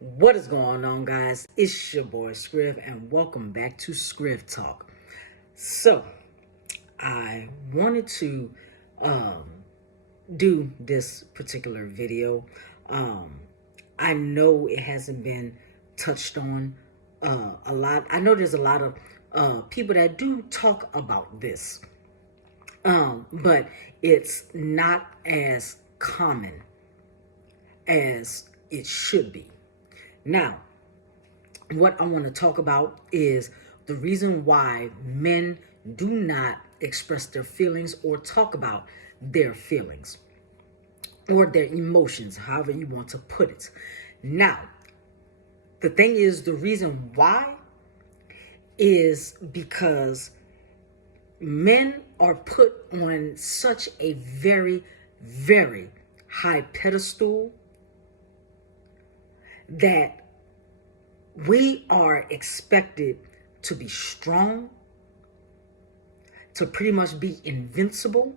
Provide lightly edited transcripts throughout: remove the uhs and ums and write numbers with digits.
What is going on, guys? It's your boy Scriv, and welcome back to ScrivTalk. So, I wanted to um, do this particular video. Um, I know it hasn't been touched on a lot. I know there's a lot of people that do talk about this, but it's not as common as it should be. Now, what I want to talk about is the reason why men do not express their feelings or talk about their feelings or their emotions, however you want to put it. Now, the thing is, the reason why is because men are put on such a very, very high pedestal that we are expected to be strong, to pretty much be invincible,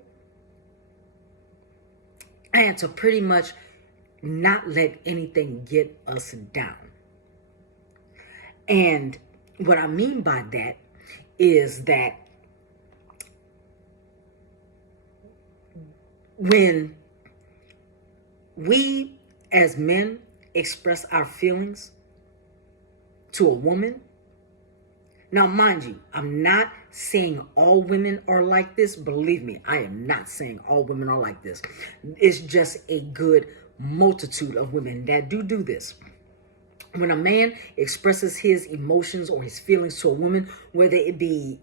and to pretty much not let anything get us down. And what I mean by that is that when we as men express our feelings to a woman, now, mind you, I'm not saying all women are like this. Believe me, I am not saying all women are like this. It's just a good multitude of women that do this. When a man expresses his emotions or his feelings to a woman, whether it be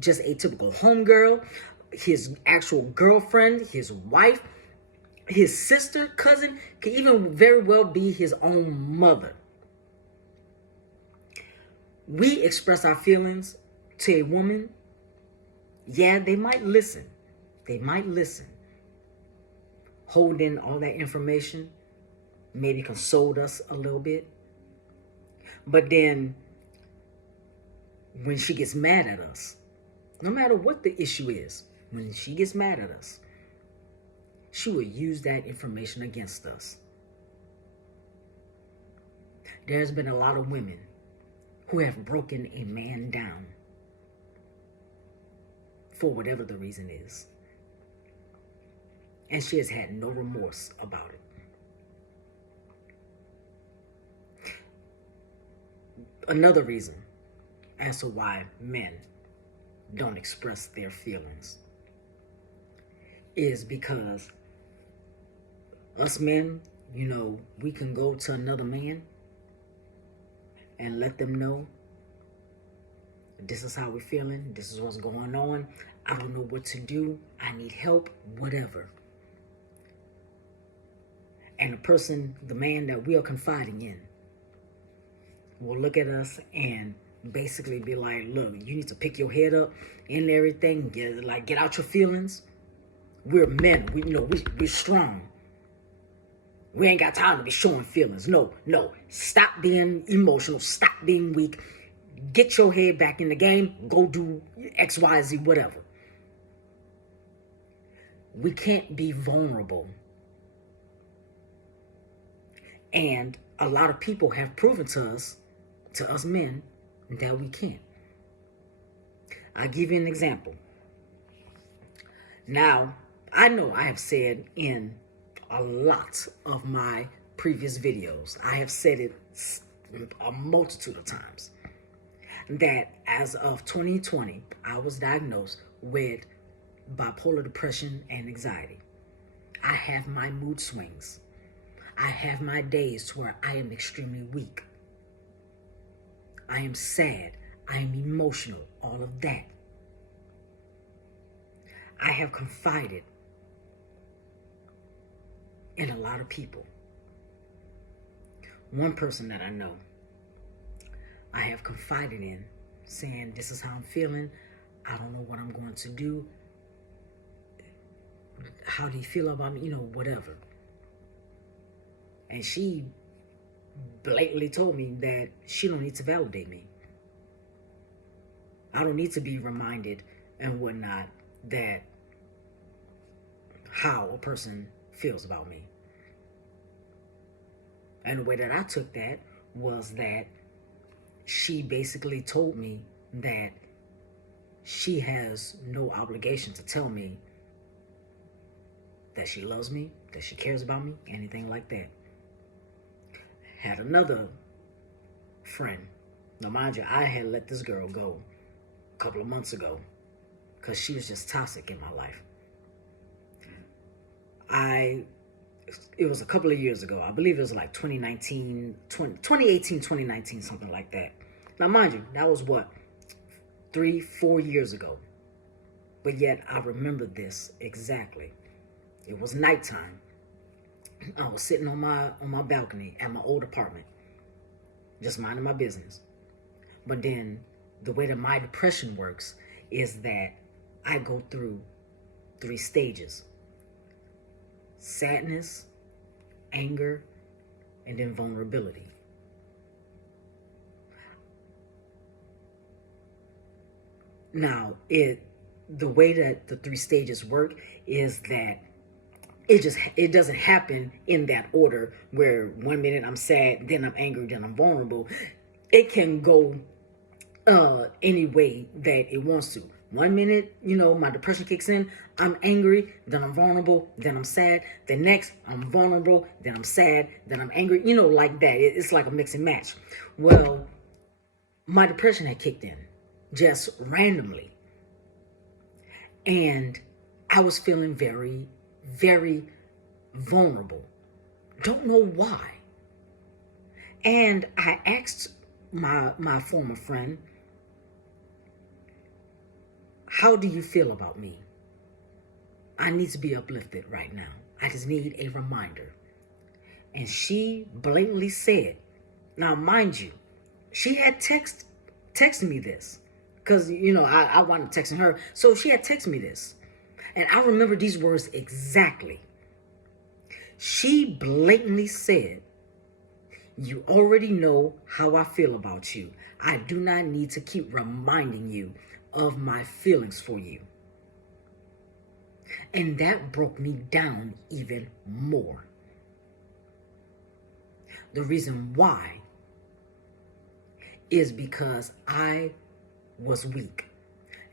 just a typical homegirl, his actual girlfriend, his wife, his sister, cousin, could even very well be his own mother. We express our feelings to a woman, yeah, they might listen. They might listen. Hold in all that information, maybe console us a little bit. But then when she gets mad at us, no matter what the issue is, when she gets mad at us, she will use that information against us. There's been a lot of women who have broken a man down for whatever the reason is. And she has had no remorse about it. Another reason as to why men don't express their feelings is because us men, we can go to another man and let them know, this is how we're feeling, this is what's going on, I don't know what to do, I need help, whatever. And the man that we are confiding in, will look at us and basically be like, look, you need to pick your head up and everything, get out your feelings. We're men, we're strong. We ain't got time to be showing feelings. No, stop being emotional, stop being weak, get your head back in the game, go do X, Y, Z, whatever. We can't be vulnerable. And a lot of people have proven to us men, that we can't. I'll give you an example. Now, I know I have said in a lot of my previous videos, I have said it a multitude of times, that as of 2020, I was diagnosed with bipolar depression and anxiety. I have my mood swings. I have my days where I am extremely weak. I am sad. I am emotional. All of that. I have confided in a lot of people. One person that I know, I have confided in, saying, this is how I'm feeling. I don't know what I'm going to do. How do you feel about me? Whatever. And she blatantly told me that she don't need to validate me. I don't need to be reminded and whatnot that how a person feels about me. And the way that I took that was that she basically told me that she has no obligation to tell me that she loves me, that she cares about me, anything like that. Had another friend. Now, mind you, I had let this girl go a couple of months ago because she was just toxic in my life. It was a couple of years ago. I believe it was like 2018, 2019, something like that. Now, mind you, that was what, 3-4 years ago. But yet, I remember this exactly. It was nighttime. I was sitting on my balcony at my old apartment, just minding my business. But then, the way that my depression works is that I go through 3 stages: sadness, anger, and then vulnerability. Now, the way that the 3 stages work is that it doesn't happen in that order where 1 minute I'm sad, then I'm angry, then I'm vulnerable. It can go any way that it wants to. 1 minute, my depression kicks in, I'm angry, then I'm vulnerable, then I'm sad. The next, I'm vulnerable, then I'm sad, then I'm angry, like that. It's like a mix and match. Well, my depression had kicked in just randomly. And I was feeling very, very vulnerable. Don't know why. And I asked my former friend, how do you feel about me? I need to be uplifted right now. I just need a reminder. And she blatantly said, now mind you, she had texted me this because, I wanted texting her. So she had texted me this. And I remember these words exactly. She blatantly said, you already know how I feel about you. I do not need to keep reminding you of my feelings for you. And that broke me down even more. The reason why is because I was weak.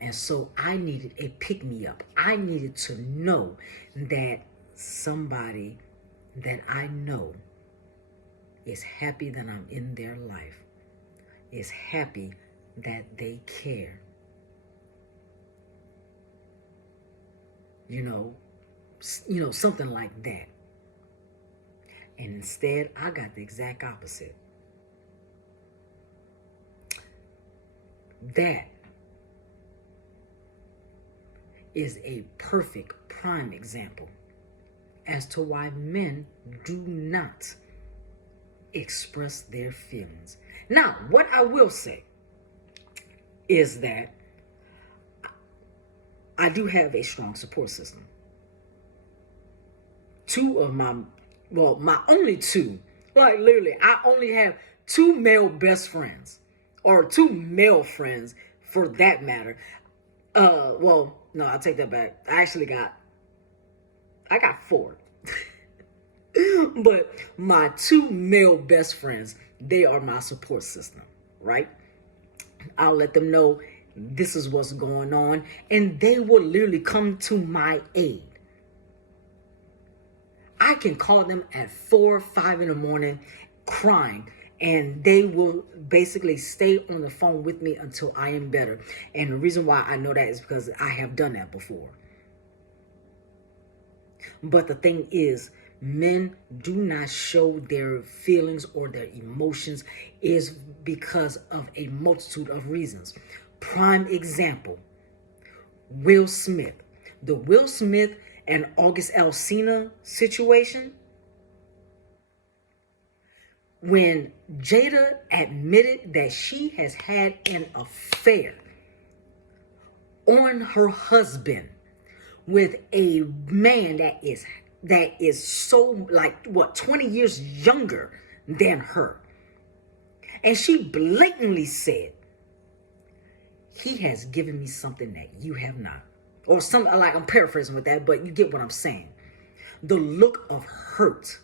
And so I needed a pick-me-up. I needed to know that somebody that I know is happy that I'm in their life, is happy that they care. Something like that. And instead, I got the exact opposite. That is a perfect prime example as to why men do not express their feelings. Now, what I will say is that I do have a strong support system. My only 2, like literally, I only have 2 male best friends, or 2 male friends for that matter. No, I'll take that back. I got 4. But my 2 male best friends, they are my support system, right? I'll let them know this is what's going on, and they will literally come to my aid. I can call them at 4 or 5 in the morning crying, and they will basically stay on the phone with me until I am better. And the reason why I know that is because I have done that before. But the thing is, men do not show their feelings or their emotions is because of a multitude of reasons. Prime example, Will Smith. The Will Smith and August Alsina situation. When Jada admitted that she has had an affair on her husband with a man that is so 20 years younger than her. And she blatantly said, he has given me something that you have not. Or something, like, I'm paraphrasing with that, but you get what I'm saying. The look of hurt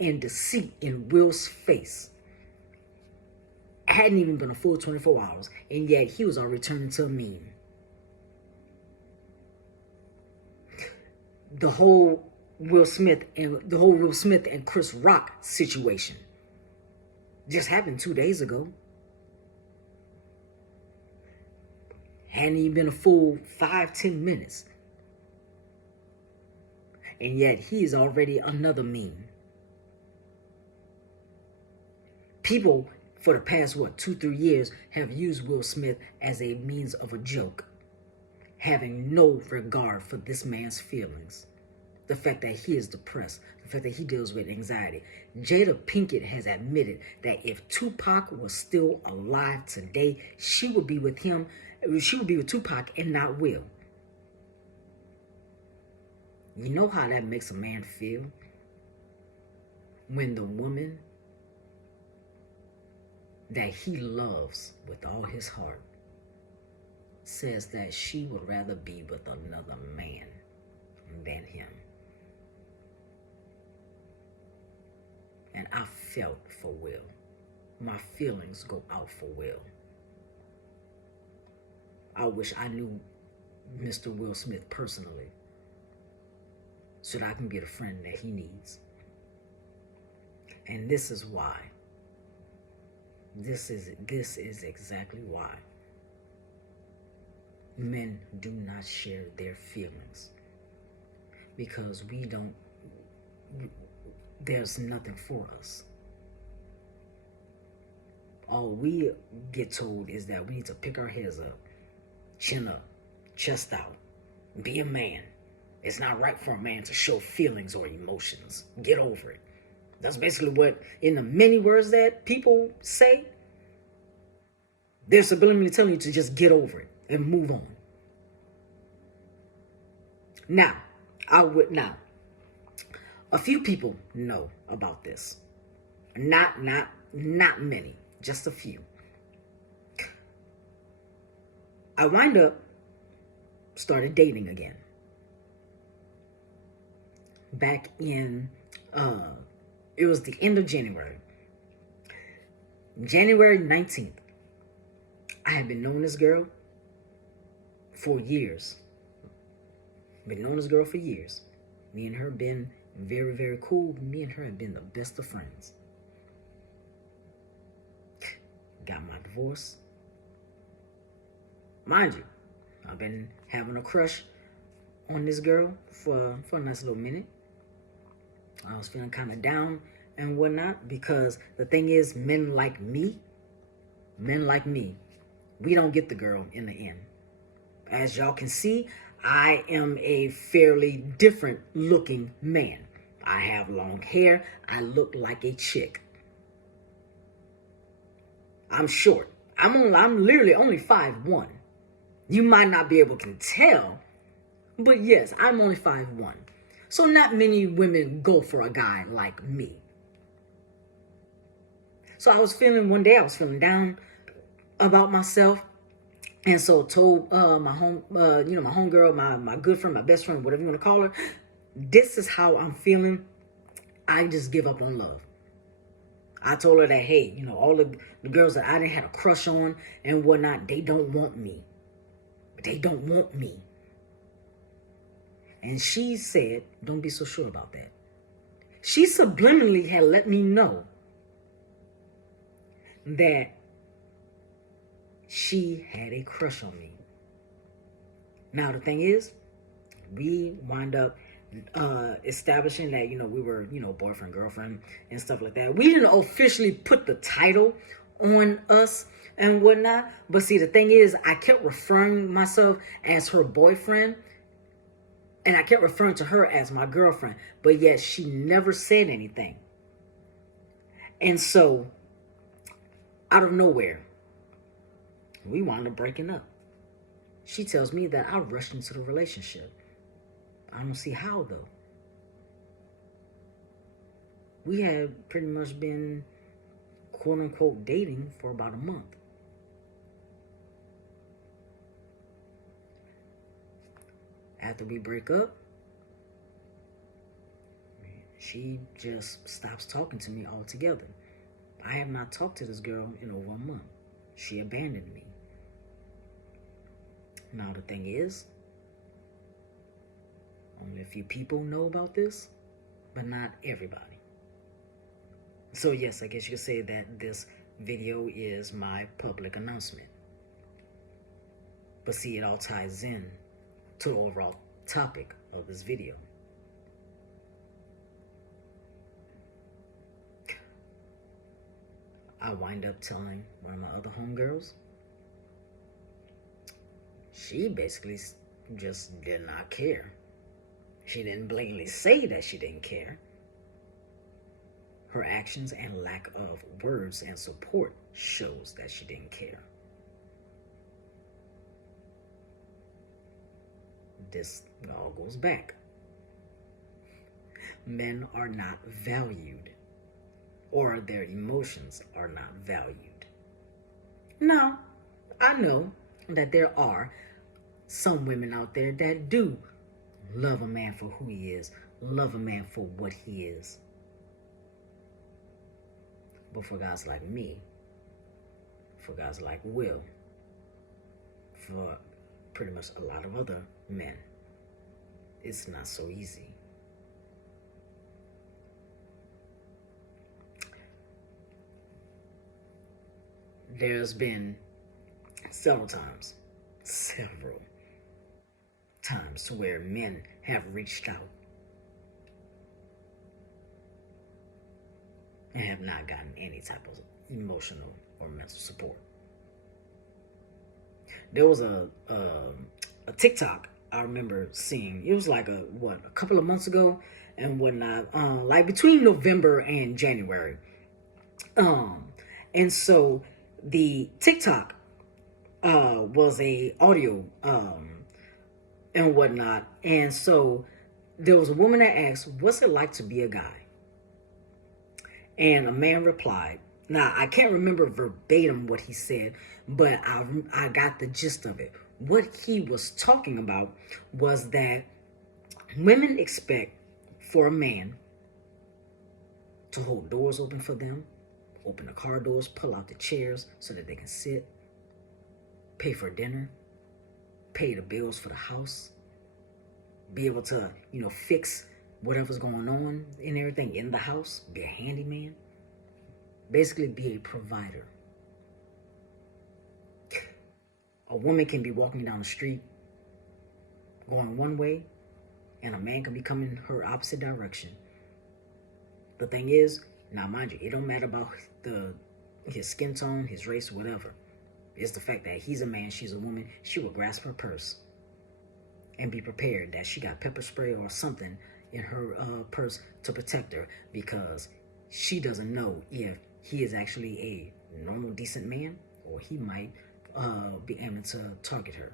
and deceit in Will's face hadn't even been a full 24 hours, and yet he was already turning into a meme. The whole Will Smith and Chris Rock situation just happened 2 days ago. Hadn't even been a full 5-10 minutes. And yet he is already another meme. People for the past, 2-3 years have used Will Smith as a means of a joke, having no regard for this man's feelings. The fact that he is depressed, the fact that he deals with anxiety. Jada Pinkett has admitted that if Tupac was still alive today, she would be with him. She would be with Tupac and not Will. You know how that makes a man feel? When the woman that he loves with all his heart says that she would rather be with another man than him. And I felt for Will. My feelings go out for Will. I wish I knew Mr. Will Smith personally, so that I can be the friend that he needs. And this is why. This is exactly why men do not share their feelings. Because there's nothing for us. All we get told is that we need to pick our heads up, chin up, chest out, be a man. It's not right for a man to show feelings or emotions. Get over it. That's basically what, in the many words that people say, they're subliminally telling you to just get over it and move on. Now, a few people know about this. Not many, just a few. I started dating again. Back in, it was the end of January. January 19th. I had been knowing this girl for years. Been knowing this girl for years. Me and her been very, very cool. Me and her have been the best of friends. Got my divorce. Mind you, I've been having a crush on this girl for a nice little minute. I was feeling kind of down and whatnot, because the thing is, men like me, we don't get the girl in the end. As y'all can see, I am a fairly different looking man. I have long hair. I look like a chick. I'm short. I'm literally only 5'1". You might not be able to tell, but yes, I'm only 5'1". So not many women go for a guy like me. So one day I was feeling down about myself. And so told my homegirl, my good friend, my best friend, whatever you want to call her, this is how I'm feeling. I just give up on love. I told her that, hey, all the girls that I didn't have a crush on and whatnot, they don't want me. They don't want me. And she said, don't be so sure about that. She subliminally had let me know that she had a crush on me. Now, the thing is, we wind up establishing that, we were, boyfriend, girlfriend, and stuff like that. We didn't officially put the title on us and whatnot. But see, the thing is, I kept referring myself as her boyfriend, and I kept referring to her as my girlfriend. But yet, she never said anything. And so, out of nowhere, we wound up breaking up. She tells me that I rushed into the relationship. I don't see how, though. We had pretty much been, quote unquote, dating for about a month. After we break up, she just stops talking to me altogether. I have not talked to this girl in over a month. She abandoned me. Now, the thing is, only a few people know about this, but not everybody. So, yes, I guess you could say that this video is my public announcement. But see, it all ties in to the overall topic of this video. I wind up telling one of my other homegirls. She basically just did not care. She didn't blatantly say that she didn't care. Her actions and lack of words and support shows that she didn't care. This all goes back. Men are not valued, or their emotions are not valued. Now, I know that there are some women out there that do love a man for who he is, love a man for what he is. But for guys like me, for guys like Will, for pretty much a lot of other men, it's not so easy. There's been several times where men have reached out and have not gotten any type of emotional or mental support. There was a TikTok I remember seeing. It was like a couple of months ago and whatnot, like between November and January. And so the TikTok was a audio and whatnot. And so there was a woman that asked, "What's it like to be a guy?" And a man replied. Now, I can't remember verbatim what he said, but I got the gist of it. What he was talking about was that women expect for a man to hold doors open for them, open the car doors, pull out the chairs so that they can sit, pay for dinner, pay the bills for the house, be able to, fix whatever's going on and everything in the house, be a handyman, basically be a provider. A woman can be walking down the street going one way, and a man can be coming her opposite direction. The thing is, now mind you, it don't matter about his skin tone, his race, whatever. It's the fact that he's a man, she's a woman. She will grasp her purse and be prepared that she got pepper spray or something in her purse to protect her, because she doesn't know if he is actually a normal, decent man, or he might be aiming to target her.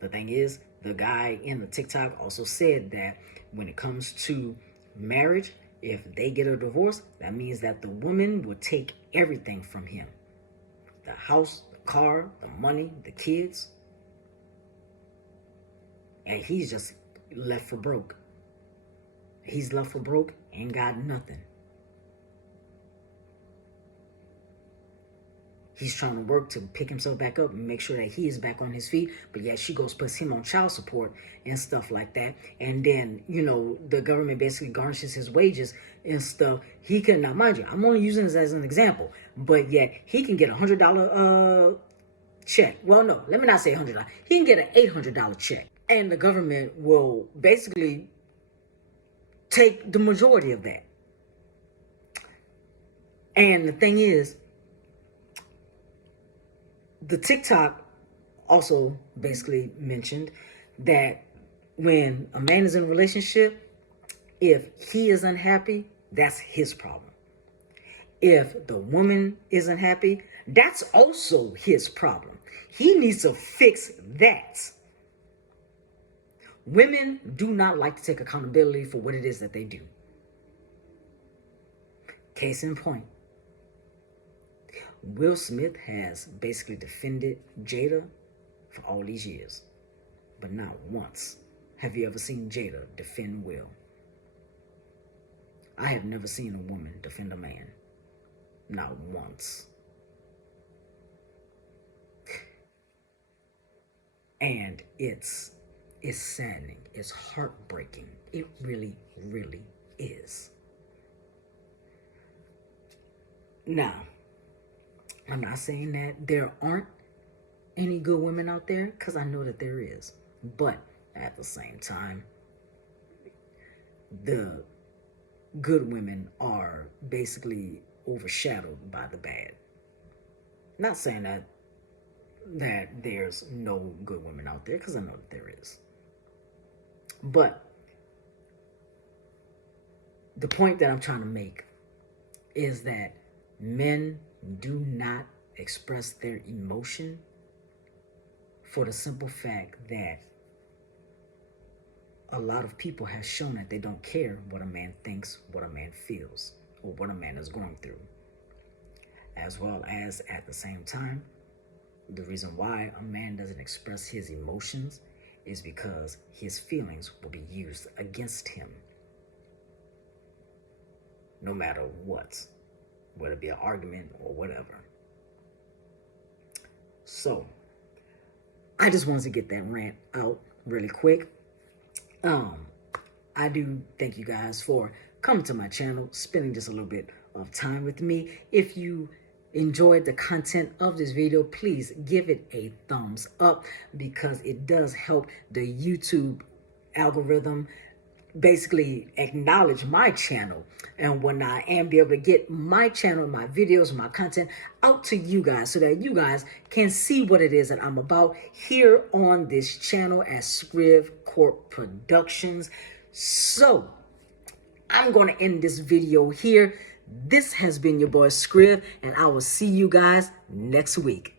The thing is, the guy in the TikTok also said that when it comes to marriage, if they get a divorce, that means that the woman will take everything from him. The house, the car, the money, the kids. And he's just left for broke. He's left for broke and got nothing. He's trying to work to pick himself back up and make sure that he is back on his feet. But yet she goes, puts him on child support and stuff like that. And then, the government basically garnishes his wages and stuff. He can, now mind you, I'm only using this as an example, but yet he can get $100 check. Well, no, let me not say $100. He can get an $800 check. And the government will basically take the majority of that. And the thing is, the TikTok also basically mentioned that when a man is in a relationship, if he is unhappy, that's his problem. If the woman isn't happy, that's also his problem. He needs to fix that. Women do not like to take accountability for what it is that they do. Case in point, Will Smith has basically defended Jada for all these years. But not once have you ever seen Jada defend Will. I have never seen a woman defend a man. Not once. And it's saddening. It's heartbreaking. It really, really is. Now, I'm not saying that there aren't any good women out there, because I know that there is. But at the same time, the good women are basically overshadowed by the bad. Not saying that there's no good women out there, because I know that there is. But the point that I'm trying to make is that men do not express their emotion for the simple fact that a lot of people have shown that they don't care what a man thinks, what a man feels, or what a man is going through. As well as, at the same time, the reason why a man doesn't express his emotions is because his feelings will be used against him. No matter what, whether it be an argument or whatever. So, I just wanted to get that rant out really quick. I do thank you guys for coming to my channel, spending just a little bit of time with me. If you enjoyed the content of this video, please give it a thumbs up, because it does help the YouTube algorithm basically acknowledge my channel and whatnot, and be able to get my channel, my videos, my content out to you guys, so that you guys can see what it is that I'm about here on this channel at ScrivTalk Productions. So I'm going to end this video here. This has been your boy Scriv, and I will see you guys next week.